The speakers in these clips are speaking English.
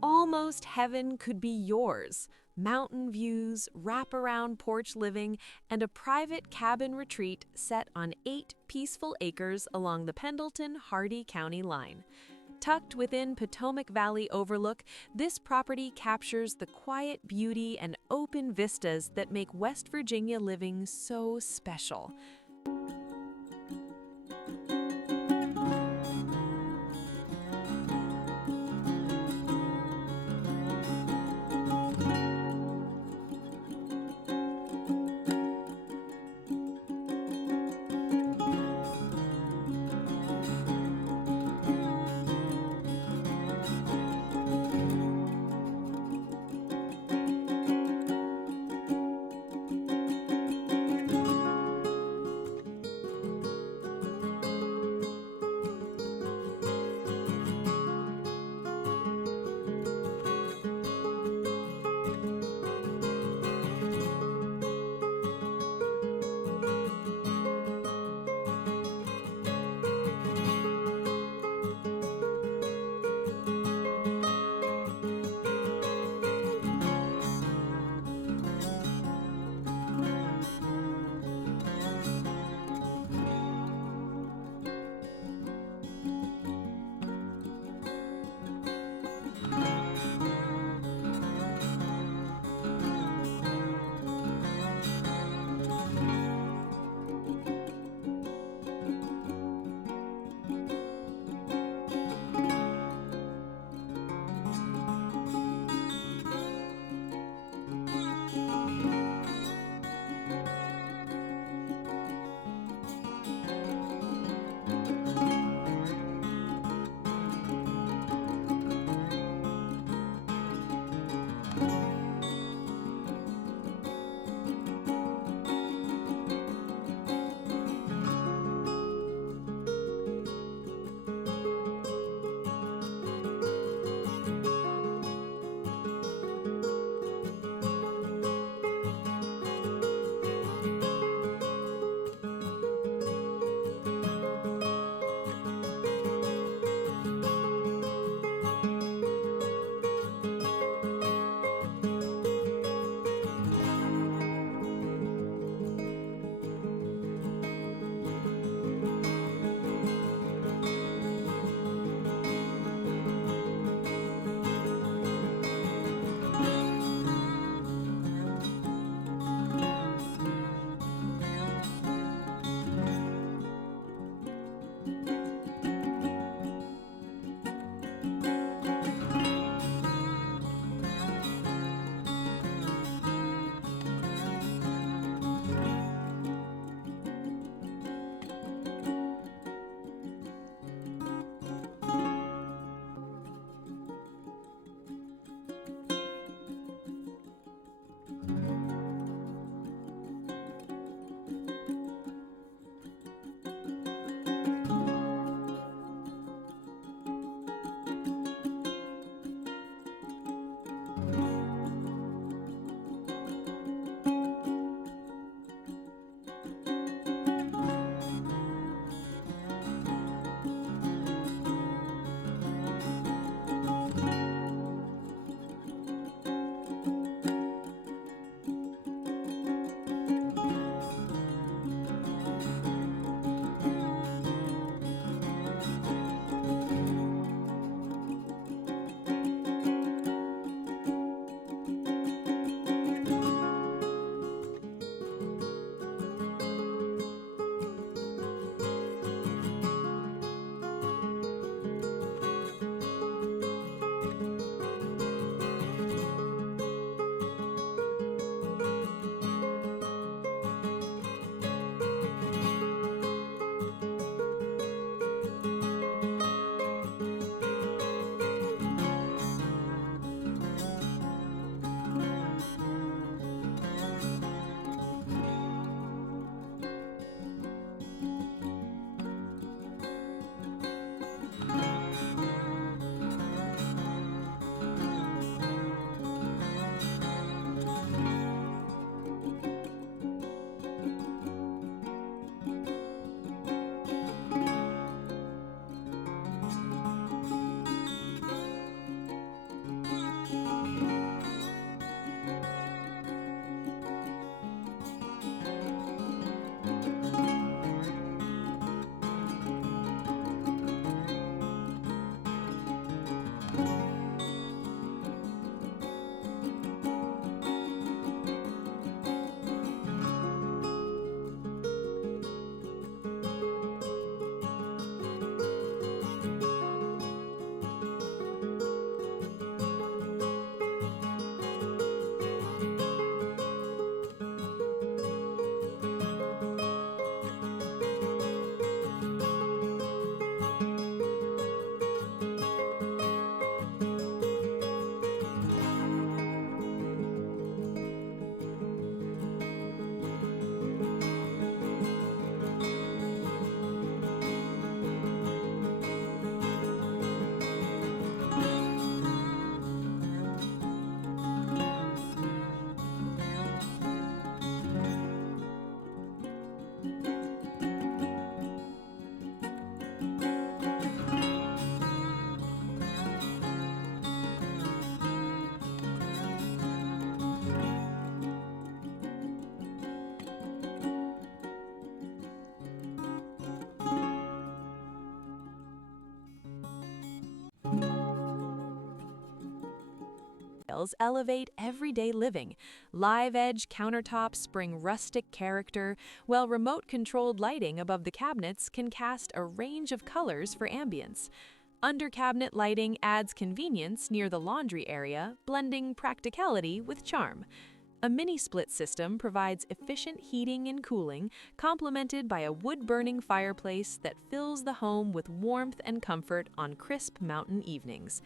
Almost heaven could be yours. Mountain views, wraparound porch living, and a private cabin retreat set on 8 peaceful acres along the Pendleton-Hardy County line. Tucked within Potomac Valley Overlook, this property captures the quiet beauty and open vistas that make West Virginia living so special. details elevate everyday living. Live edge countertops bring rustic character, while remote-controlled lighting above the cabinets can cast a range of colors for ambience. Under-cabinet lighting adds convenience near the laundry area, blending practicality with charm. A mini-split system provides efficient heating and cooling, complemented by a wood-burning fireplace that fills the home with warmth and comfort on crisp mountain evenings.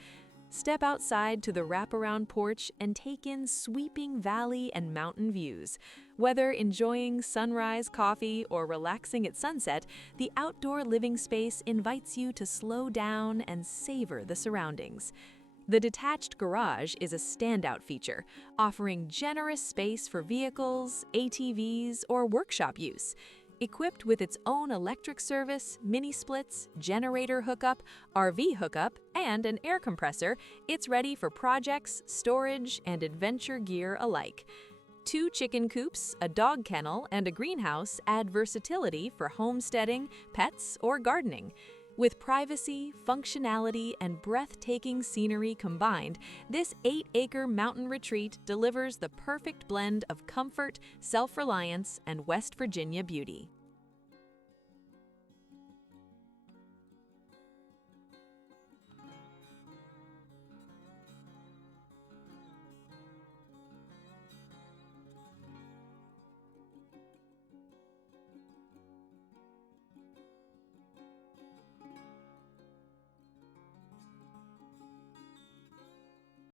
Step outside to the wraparound porch and take in sweeping valley and mountain views. Whether enjoying sunrise coffee or relaxing at sunset, the outdoor living space invites you to slow down and savor the surroundings. The detached garage is a standout feature, offering generous space for vehicles, ATVs, or workshop use. Equipped with its own electric service, mini-splits, generator hookup, RV hookup, and an air compressor, it's ready for projects, storage, and adventure gear alike. 2 chicken coops, a dog kennel, and a greenhouse add versatility for homesteading, pets, or gardening. With privacy, functionality, and breathtaking scenery combined, this 8-acre mountain retreat delivers the perfect blend of comfort, self-reliance, and West Virginia beauty.